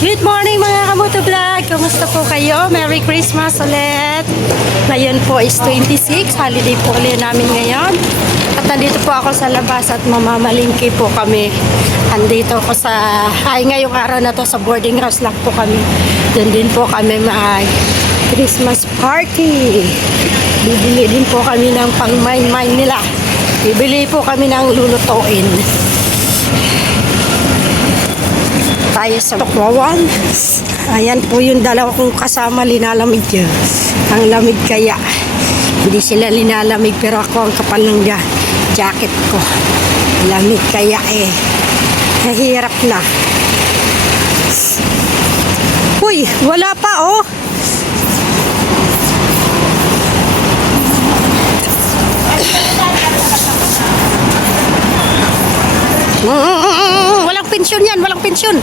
Good morning mga kamoto vlog! Kamusta po kayo? Merry Christmas ulit! Ngayon po is 26. Holiday po ulit namin ngayon. At nandito po ako sa labas at mamamalingki po kami. Andito ako sa... ngayong araw na to sa boarding house lang po kami. Doon din po kami Christmas party. Bibili din po kami ng pang-mine nila. Bibili po kami ng lulutuin. Tayo sa Tokwawan. Ayan po yung dalawa kong kasama linalamig yun. Ang lamig kaya. Hindi sila linalamig pero ako ang kapal ng jacket ko. Lamig kaya eh. Nahirap na. Uy, wala pa oh. Walang pensyon yan, walang pensyon.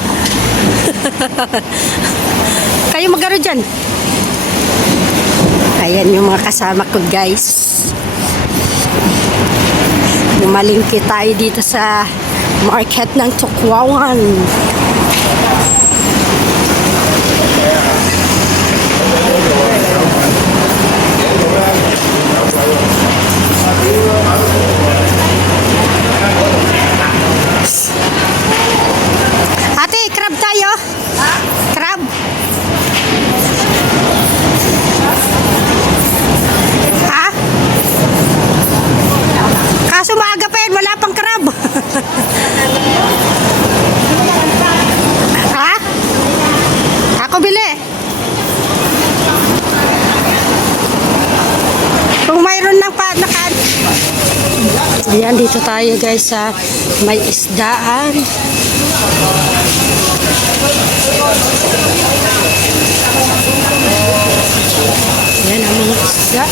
Kayo magaro dyan. Ayan yung mga kasama ko guys. Bumalingki tayo dito sa market ng Tokwawan. Ate, crab tayo? Ha? Crab? Ha? Kaso maaga pa yan, wala pang crab. Ha? Ako bili. Kung mayroon ng nakan. Ayan, dito tayo guys sa may isdaan. Ayan ang mga isda.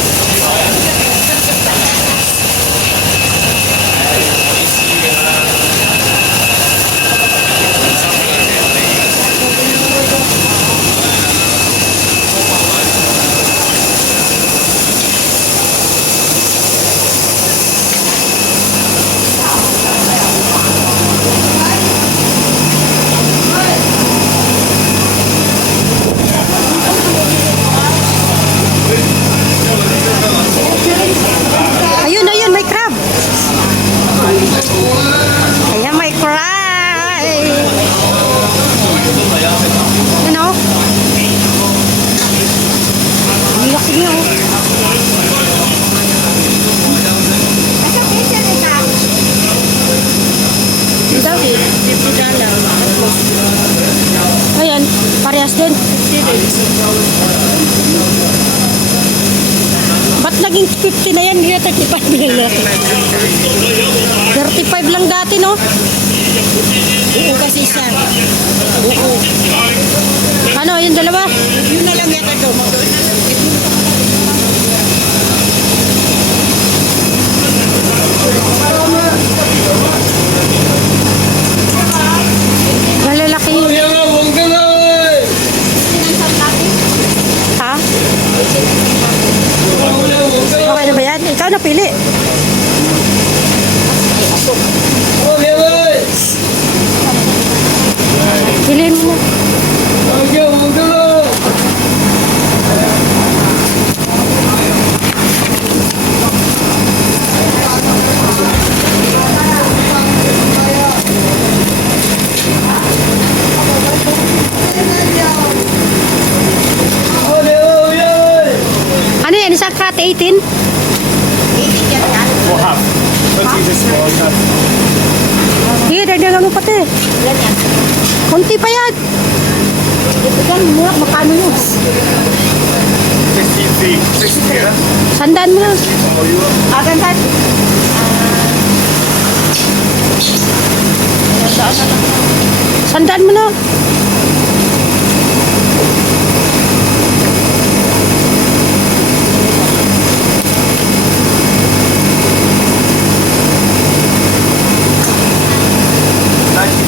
Ayun, may crab. Ayan, may crab. Ano? Ang laki niya, oh. Ayan, parehas din. Ba't naging 50 na yan? Hindi na 35 lang dati. 35 lang dati, no? Oo, kasi siya. Oo. Ano, yung dalawa? Yun na lang yata ito. Malalaki yun. Ha? Okay na ba yan? Ikaw napili. Piliin mo na. Ano yan? Isang cut 18? We'll have. Let's use this small cup. Sige, dagdagan mo pati. Kunti pa yan. Yan, mura, makano yun? 16 feet. 60 feet. Sandaan mo na. Agantan. Sandaan mo na. Sige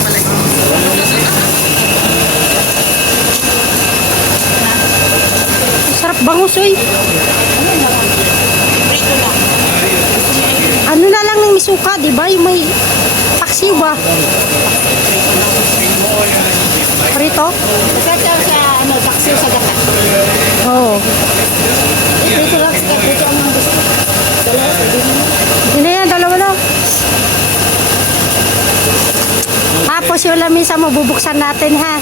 pala. Bangusoy. Ano na lang ng misuka, di ba? Yung may paksiw ba? Prito? Kaya sa ano, taksiw sa gata. Oo. Dito lang, dito ang mga gusto. Dalawa, pwede mo. Hindi yan, dalawa lang. Tapos yung lamisa mo, bubuksan natin ha.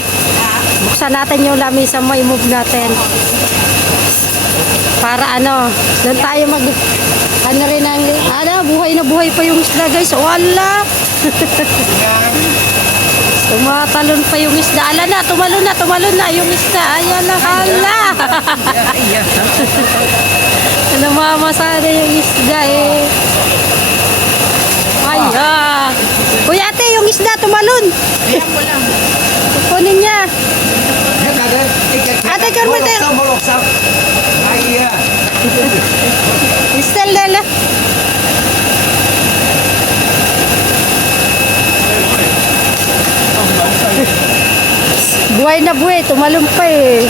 Buksan natin yung lamisa mo, i-move natin. Para ano, doon tayo mag... Ano rin ang... Ano, buhay na buhay pa yung isda guys. Wala! Tumatalon pa yung isda. Ala na, tumalon na yung isda. Ayan na, hala! Namamasa na yung isda eh. Ayan. Uy ate, yung isda tumalon. Ayan mo lang. Kunin niya. Ate, karma tayo. Istel lala. Buhay na buhay, tumalon pa eh.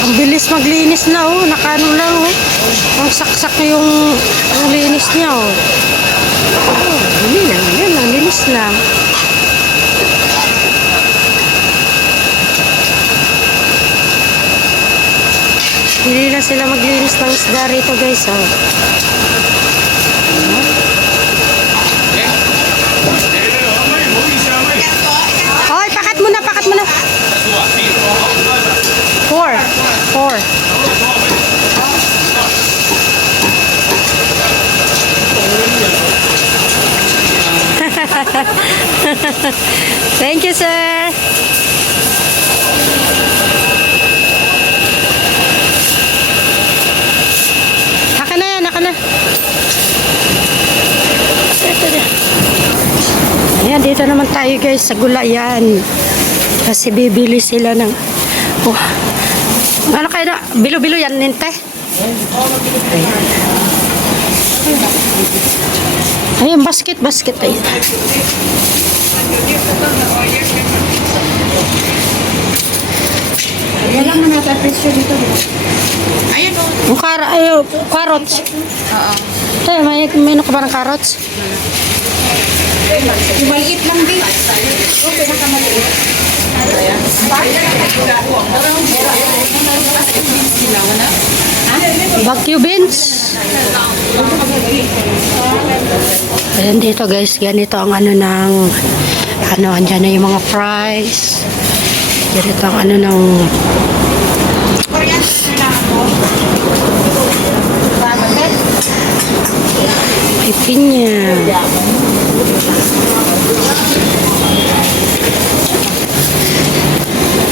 Ang bilis maglinis na oh, nakano lang oh. Ang saksak yung linis niya oh. Oh, hindi lang, yan lang, linis lang. Hindi na sila maglinis ng isda rito guys oh. Hoy, pakat mo na, pakat mo na. 4. Thank you, sir. Haka na yan, haka na. Ayan, dito naman tayo guys sa gulayan. Kasi bibili sila ng... Oh, ano kayo na? Bilo-bilo yan, ninte? Ayan. Ayan, basket. Ayan. Ayan lang na presyo dito. Ayan o. Yung carrots. Oo. Tayo, may menu ka ba ng carrots? Yung maliit lang din. O, pinakamaliit. Baguio beans. Ayan dito guys, ganito ang ano ng ano, andyan na yung mga fries. Ganito ang ano ng may pinya.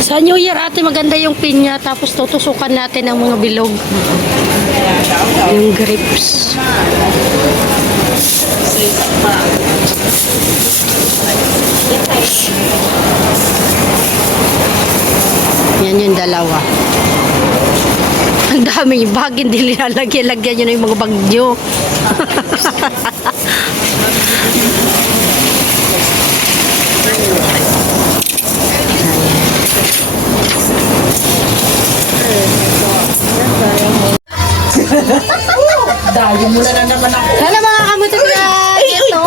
Sa New Year ate maganda yung pinya tapos tutusukan natin ang mga bilog. Yung grapes. Yan yung dalawa. Ang daming bag, hindi nilalagyan nyo na yung mga bag nyo. Dali mo na naman ako. Hello mga kamutubian! Ito.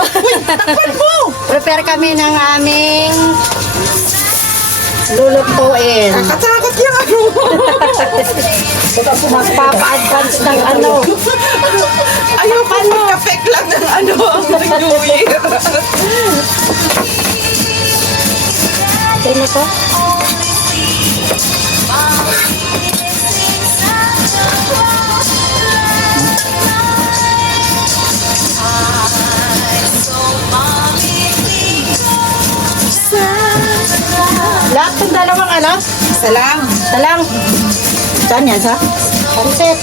Prepare kami ng aming lulutuin. Katakot yung ano. Magpapa-advance ng ano. Ayaw pa mag-affect lang ng ano ang New Year. Tingnan mo to. Lahat ng dalawang ano? Salam. Talang. Saan yan sa? Pansit.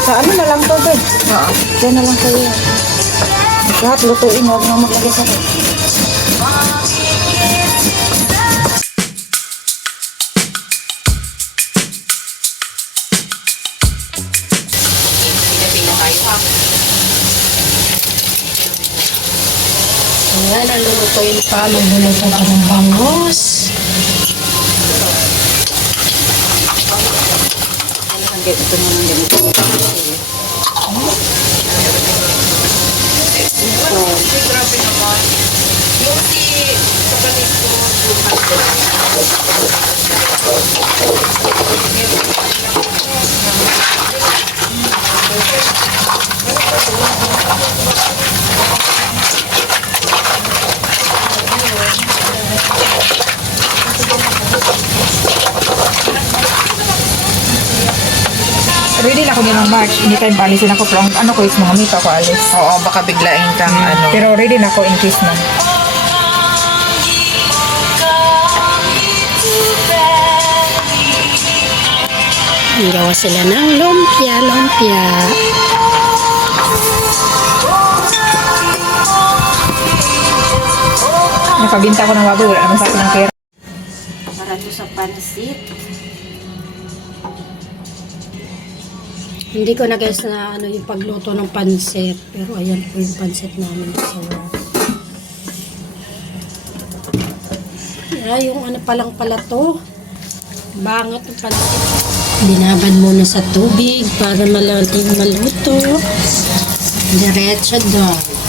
Sa ano na lang to, be? Oo. Diyan na lang kayo. Lahat lutuin, huwag na maglagay sa Ayan, nalulutuin pa. Magluluto pa ng bangus. Ito mo ng ganito. Grabe naman. Yung si kapatid ko, Ready na ako din ng March. Anytime paalisin ako. Pero ang ano ko is mga mita ko alis. oo, baka biglain kang ano. Pero ready na ako in case na. Gawa sila ng lumpia. Nakabinta ko ng baboy. Wala naman sa akin ng pera. Para to sa pansit. Hindi ko na guys na ano yung pagluto ng pansit. Pero ayan po yung pansit namin. So, yung ano palang pala to. Bangat ng pansit. Binabad muna sa tubig para malating maluto. Diretso daw.